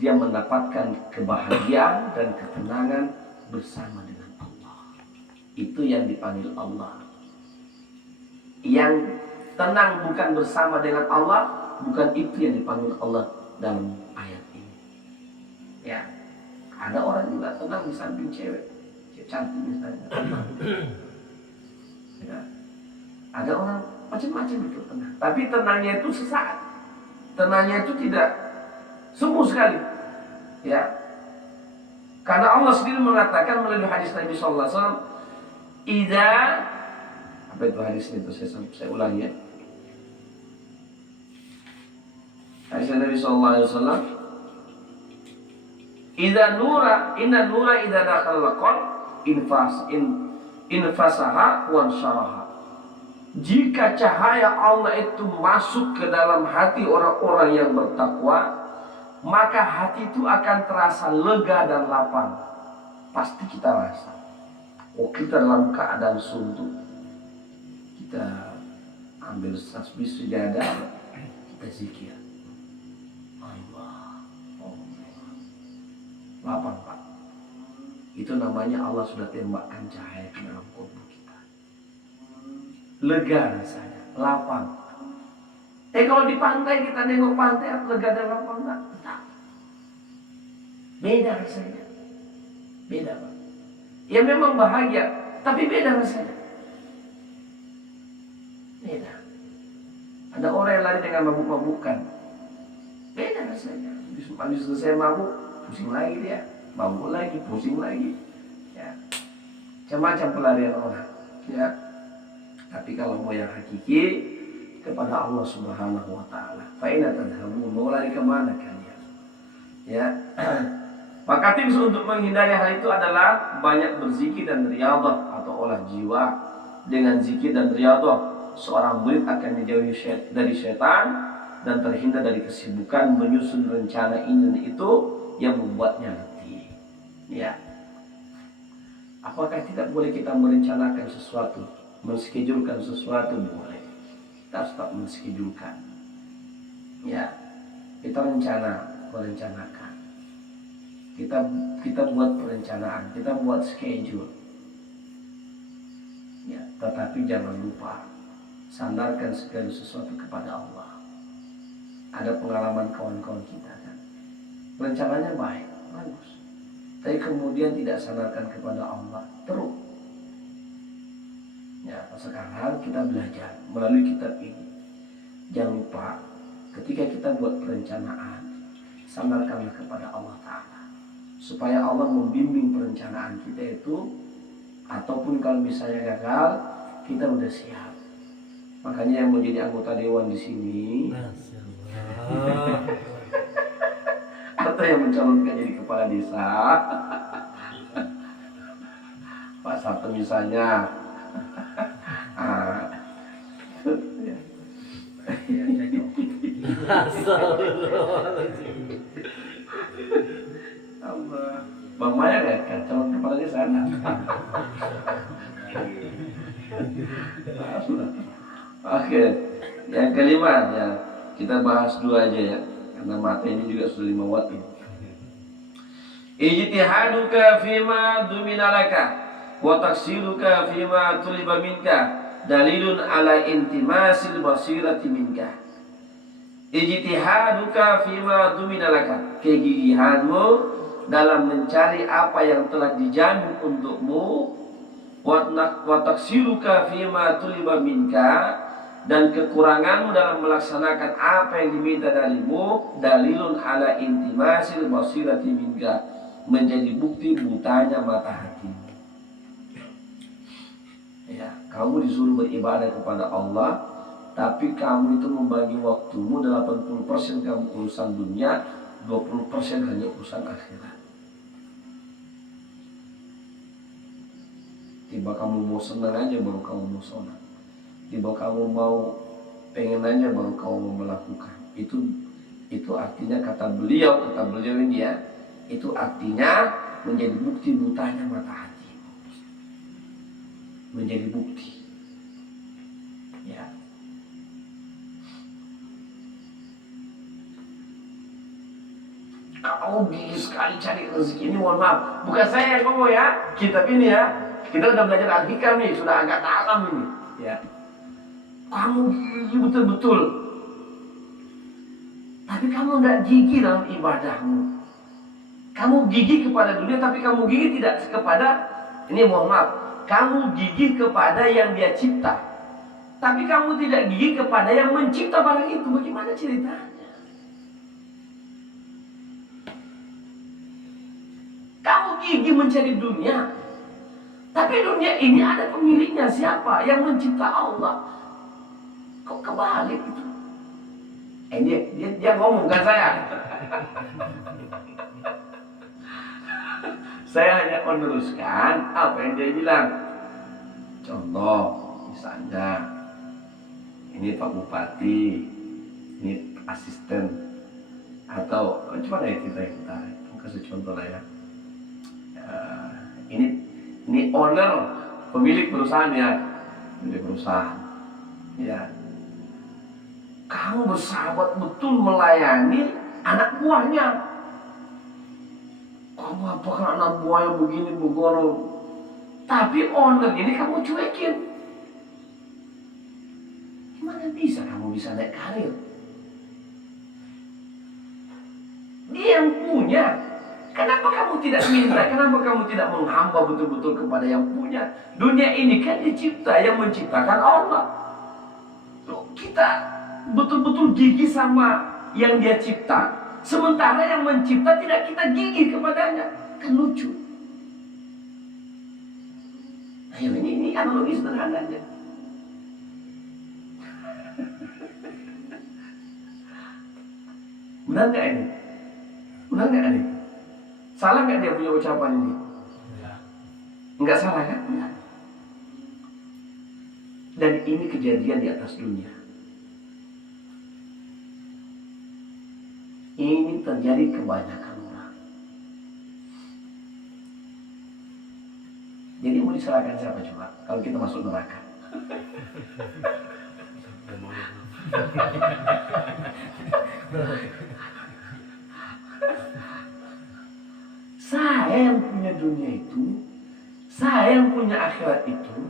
Dia mendapatkan kebahagiaan dan ketenangan bersama dengan Allah. Itu yang dipanggil Allah. Yang tenang bukan bersama dengan Allah, bukan itu yang dipanggil Allah dalam ayat ini. Ya, ada orang juga tenang di samping cewek cantik misalnya. Ya. Ada orang macam-macam itu tenang. Tapi tenangnya itu sesaat. Tenangnya itu tidak semu sekali. Ya. Karena Allah sendiri mengatakan melalui hadis Nabi sallallahu alaihi wasallam, "Idza" apa itu hadis itu saya ulangi ya. Hadis Nabi sallallahu alaihi wasallam, "Idza nura, inna nura idza dakhala qalb infasaha wa syaraha." Jika cahaya Allah itu masuk ke dalam hati orang-orang yang bertakwa, maka hati itu akan terasa lega dan lapang. Pasti kita rasa, oh kita dalam keadaan suntuk, kita ambil tasbih sejadah, kita zikir, Allah, lapang Pak. Itu namanya Allah sudah tembakkan cahaya ke dalam kalbu kita. Lega rasanya, lapang. Kalau di pantai kita nengok pantai, lega dan lapang enggak? Beda rasanya. Beda Pak. Ya memang bahagia, tapi beda rasanya. Beda. Ada orang yang lari dengan mabuk-mabukan. Beda rasanya. Habis selesai mabuk, pusing lagi dia. Mabuk lagi, pusing lagi. Ya. Macam-macam pelarian orang. Ya. Tapi kalau mau yang hakiki, kepada Allah Subhanahu wa taala. Fa ina tadhhabun, mau lari ke mana kalian? Ya. Maka tips untuk menghindari hal itu adalah banyak berzikir dan riyadhah atau olah jiwa. Dengan zikir dan riyadhah, seorang murid akan dijauhi dari setan dan terhindar dari kesibukan menyusun rencana ini dan itu yang membuatnya letih. Ya. Apakah tidak boleh kita merencanakan sesuatu, menschedulkan sesuatu? Boleh. Kita harus tetap menschedulkan. Ya. Kita merencanakan. Kita buat perencanaan, kita buat schedule. Ya, tetapi jangan lupa sandarkan segala sesuatu kepada Allah. Ada pengalaman kawan-kawan kita kan, rencananya baik, bagus, tapi kemudian tidak sandarkan kepada Allah, terus. Ya, sekarang kita belajar melalui kitab ini. Jangan lupa ketika kita buat perencanaan, sandarkanlah kepada Allah Ta'ala, supaya Allah membimbing perencanaan kita itu. Ataupun kalau misalnya gagal, kita udah siap. Makanya yang mau jadi anggota dewan di sini, atau yang mencalonkan jadi kepala desa, Pak Sabtu misalnya, Allah. Bang Maya kan calon kepala desa. Oke, yang kelima ya kita bahas dua aja ya, karena materi ini juga sudah 5 waktu. Ijtihaduka fima dumina laka wa taksiruka fima tuliba minka dalilun ala intimasil basirati minka. Ijtihaduka fima duminalaka, kegigihanmu dalam mencari apa yang telah dijamin untukmu, wa taksiruka fima tuliba minka, dan kekuranganmu dalam melaksanakan apa yang diminta darimu, dalilun ala intimasil basirati minka, menjadi bukti butanya mata hati. Ya, kamu disuruh beribadah kepada Allah, tapi kamu itu membagi waktumu 80% kamu urusan dunia, 20% hanya urusan akhirat. Tiba kamu mau senang aja baru kamu mau sholat. Tiba kamu mau pengen aja baru kamu mau melakukan. Itu artinya kata beliau ini ya, itu artinya menjadi bukti butanya mata hati. Menjadi bukti. Ya. Kamu gigih sekali cari rezeki ini, mohon maaf, bukan saya yang ngomong ya, kitab ini ya. Kita udah belajar al-hikam nih, sudah agak dalam ini. Ya. Kamu gigih betul-betul, tapi kamu nggak gigih dalam ibadahmu. Kamu gigih kepada dunia, tapi kamu gigih tidak kepada, ini mohon maaf, kamu gigih kepada yang dia cipta, tapi kamu tidak gigih kepada yang mencipta barang itu. Bagaimana ceritanya? Kamu gigih mencari dunia, tapi dunia ini ada pemiliknya, siapa? Yang mencipta Allah. Kok kebalik itu? Dia ngomong, kan saya. Saya hanya meneruskan apa yang dia bilang. Contoh, misalnya, ini Pak Bupati, ini asisten, atau coba deh kita kasih contoh lah ya. Ini owner, pemilik perusahaan ya, pemilik perusahaan. Ya, kamu bersahabat betul melayani anak buahnya. Kamu apakah anak buahnya begini begono, tapi owner ini kamu cuekin. Gimana bisa kamu bisa naik karir? Dia yang punya. Kenapa kamu tidak minta? Kenapa kamu tidak menghamba betul-betul kepada yang punya? Dunia ini kan dicipta, yang menciptakan Allah. Loh, kita betul-betul gigih sama yang dia cipta, sementara yang mencipta tidak kita gigih kepadanya. Kan lucu. Ayo, ini analogi sederhana aja. Benar nggak ini? Benar nggak ini? Salah nggak dia punya ucapan ini? Nggak salah kan? Enggak. Dan ini kejadian di atas dunia. Ini terjadi kebanyakan orang. Jadi mau disalahkan siapa coba? Kalau kita masuk neraka. Saya yang punya dunia itu, saya yang punya akhirat itu,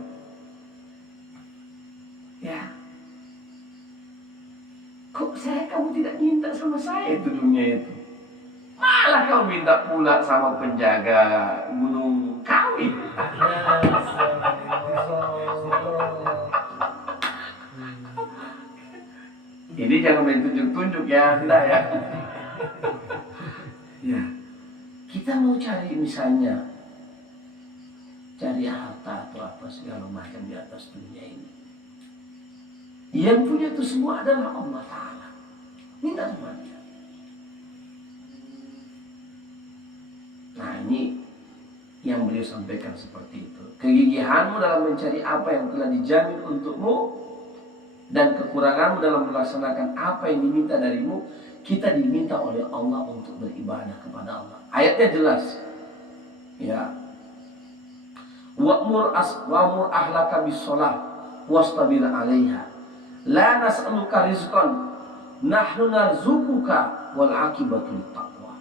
ya. Kok kamu tidak minta sama saya itu dunia itu? Malah kamu minta pula sama penjaga gunung Kawi. Ini jangan main tunjuk-tunjuk ya, enggak ya. Ya. Kita mau cari misalnya, cari harta atau apa segala macam di atas dunia ini. Yang punya itu semua adalah Allah Ta'ala. Minta sama Dia. Nah, ini yang beliau sampaikan seperti itu. Kegigihanmu dalam mencari apa yang telah dijamin untukmu, dan kekuranganmu dalam melaksanakan apa yang diminta darimu. Kita diminta oleh Allah untuk beribadah kepada Allah. Ayatnya jelas. Ya. Wa'mur ahlaka bis-shalah wastabir 'alaiha. La nas'aluka rizqan, nahnu narzuquka wal 'aqibatu lit-taqwa.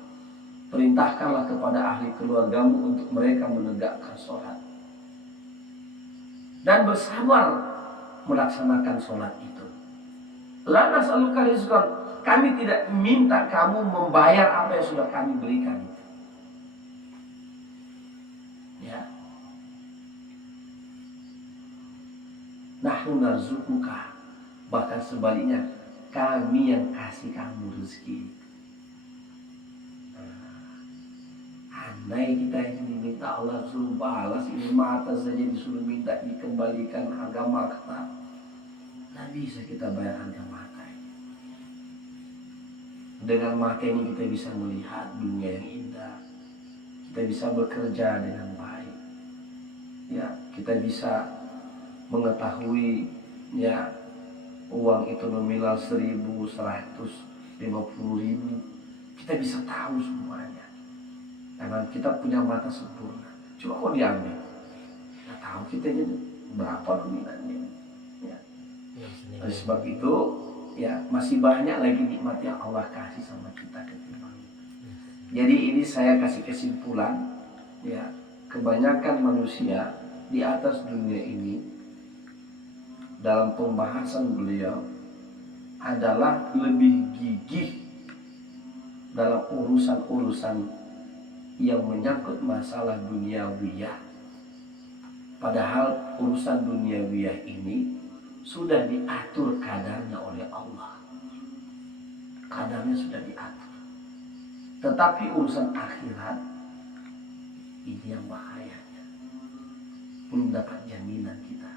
Perintahkanlah kepada ahli keluargamu untuk mereka menegakkan sholat dan bersabar melaksanakan sholat itu. La nas'aluka rizqan, kami tidak minta kamu membayar apa yang sudah kami berikan. Ya. Nahnu narzuquka, bahkan sebaliknya kami yang kasih kamu rezeki. Andai kita ini diminta Allah suruh balas, ini mata saja disuruh minta dikembalikan harga mata, tidak bisa kita bayar harga mata ini. Dengan mata ini kita bisa melihat dunia yang indah, kita bisa bekerja dengan baik, ya kita bisa mengetahui ya uang itu nominal 1.150.000, kita bisa tahu semuanya. Karena kita punya mata sempurna. Coba kok diambil, kita tahu kita ini berapa nominalnya. Ya. Oleh sebab itu, ya masih banyak lagi nikmat yang Allah kasih sama kita ketimbang. Jadi ini saya kasih kesimpulan, ya kebanyakan manusia di atas dunia ini dalam pembahasan beliau adalah lebih gigih dalam urusan-urusan yang menyangkut masalah duniawiyah. Padahal urusan duniawiyah ini sudah diatur kadarnya oleh Allah. Kadarnya sudah diatur. Tetapi urusan akhirat ini yang bahayanya. Belum dapat jaminan kita.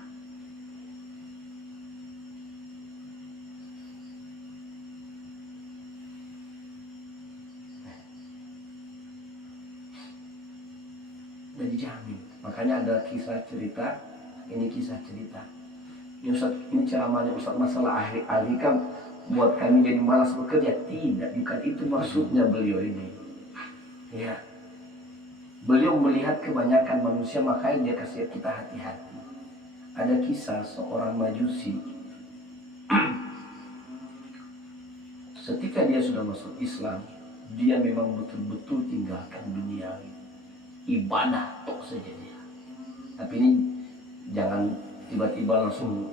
Dan dijamin. Makanya ada kisah cerita. Ini kisah cerita. Ini Ustaz, ini ceramahnya Ustaz masalah ahli kan buat kami jadi malas bekerja. Tidak, bukan itu maksudnya beliau ini. Ya. Beliau melihat kebanyakan manusia, makanya dia kasih kita hati-hati. Ada kisah seorang majusi. Ketika dia sudah masuk Islam, dia memang betul-betul tinggalkan dunia. Ibadah tok saja dia. Tapi ini jangan tiba-tiba langsung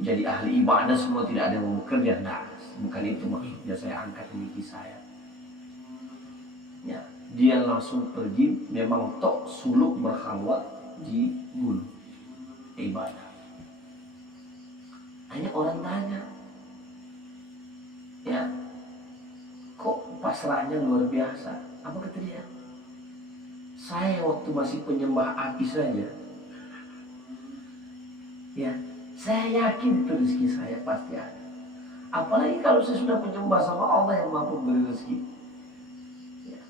jadi ahli ibadah semua, tidak ada yang mau bekerja. Nah, bukan itu maksudnya saya angkat ini kisah ya. Ya, dia langsung pergi, memang tok suluk berkhalwat di gunung ibadah. Hanya orang tanya, ya, kok pasrahnya luar biasa? Apa kata dia? Saya waktu masih penyembah api saja, ya, saya yakin itu rezeki saya pasti ada. Apalagi kalau saya sudah penyembah sama Allah yang mampu beri rezeki. Ya.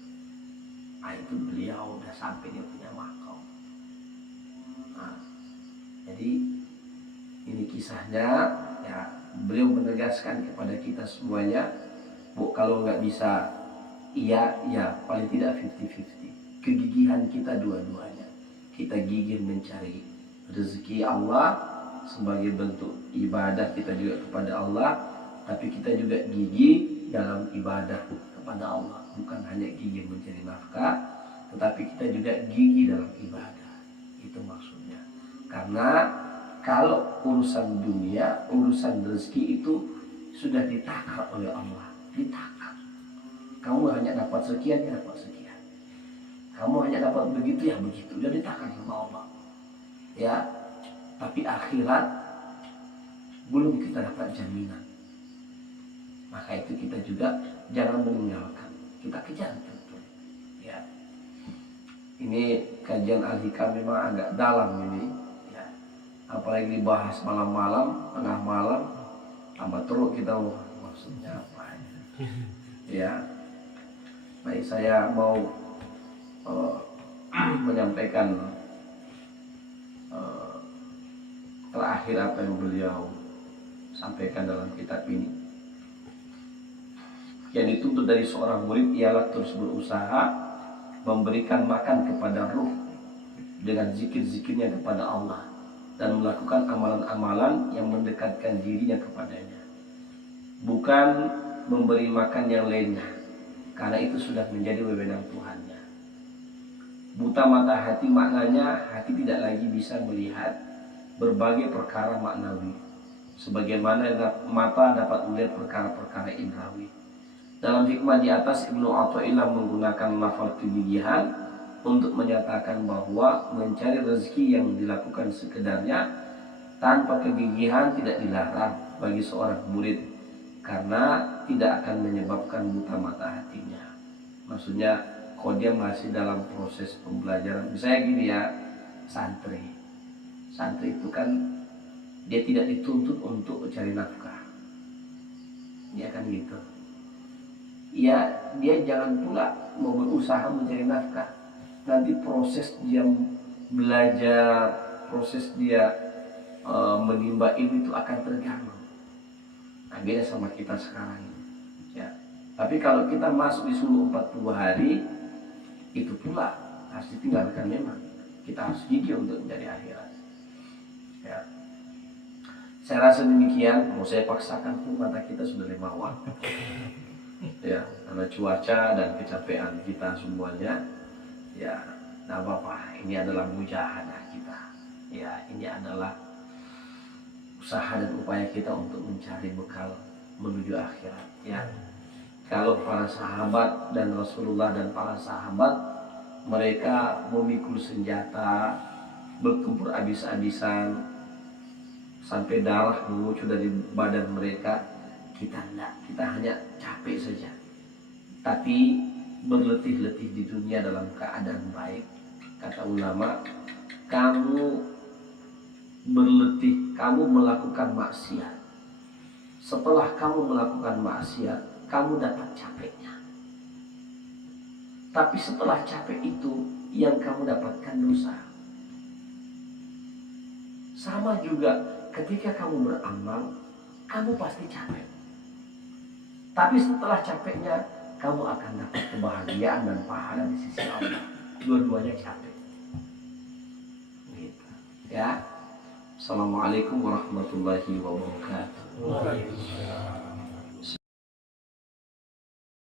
Nah, itu beliau udah sampai dia punya makam. Nah, jadi ini kisahnya, ya, beliau menegaskan kepada kita semuanya, bu, kalau nggak bisa, iya, ya, paling tidak 50-50. Kegigihan kita dua-duanya. Kita gigih mencari rezeki Allah sebagai bentuk ibadah kita juga kepada Allah, tapi kita juga gigih dalam ibadah kepada Allah. Bukan hanya gigih mencari nafkah, tetapi kita juga gigih dalam ibadah. Itu maksudnya. Karena kalau urusan dunia, urusan rezeki itu sudah ditakar oleh Allah. Ditakar. Kamu hanya dapat sekian, ya dapat sekian. Kamu hanya dapat begitu, ya begitu. Udah ditakar sama Allah. Ya, tapi akhirat belum kita dapat jaminan. Maka itu kita juga jangan meninggalkan. Kita kejar tentu. Ya. Ini kajian Al-Hikam memang agak dalam ini. Ya. Apalagi dibahas malam-malam, tengah malam, tambah teruk kita maksudnya apa? Ya. Baik, saya mau menyampaikan terakhir apa yang beliau sampaikan dalam kitab ini. Yang dituntut dari seorang murid ialah terus berusaha memberikan makan kepada ruh dengan zikir-zikirnya kepada Allah dan melakukan amalan-amalan yang mendekatkan dirinya kepadanya, bukan memberi makan yang lainnya, karena itu sudah menjadi wewenang Tuhannya. Buta mata hati maknanya hati tidak lagi bisa melihat berbagai perkara maknawi sebagaimana mata dapat melihat perkara-perkara indrawi. Dalam hikmah di atas, Ibnu Athaillah menggunakan lafaz kegigihan untuk menyatakan bahwa mencari rezeki yang dilakukan sekedarnya tanpa kegigihan tidak dilarang bagi seorang murid, karena tidak akan menyebabkan buta mata hatinya. Maksudnya kalau dia masih dalam proses pembelajaran, misalnya gini ya, santri itu kan dia tidak dituntut untuk mencari nafkah, ya kan gitu. Ya dia jangan pula mau berusaha mencari nafkah, nanti proses dia belajar, proses dia menimba ilmu itu akan terganggu. Nah, beda sama kita sekarang ini. Ya. Tapi kalau kita masuk disuruh 40 hari, itu pula harus ditinggalkan memang. Kita harus gigih untuk mencari akhirat. Ya. Saya rasa demikian. Mau saya paksakan pun mata kita sudah 5 waktu. Ya, karena cuaca dan kecapean kita semuanya. Ya, tidak apa-apa. Ini adalah mujahadah kita. Ya, ini adalah usaha dan upaya kita untuk mencari bekal menuju akhirat. Ya, kalau para sahabat dan Rasulullah dan para sahabat mereka memikul senjata, bertempur habis-habisan sampai darah mengucur dari badan mereka, kita tidak. Kita hanya capek saja, tapi berletih-letih di dunia dalam keadaan baik. Kata ulama, kamu berletih, kamu melakukan maksiat. Setelah kamu melakukan maksiat, kamu dapat capeknya. Tapi setelah capek itu, yang kamu dapatkan dosa. Sama juga ketika kamu beramal, kamu pasti capek. Tapi setelah capeknya, kamu akan dapat kebahagiaan dan pahala di sisi Allah. Dua-duanya capek. Gitu. Ya. Assalamualaikum warahmatullahi wabarakatuh. Waalaikumsalam.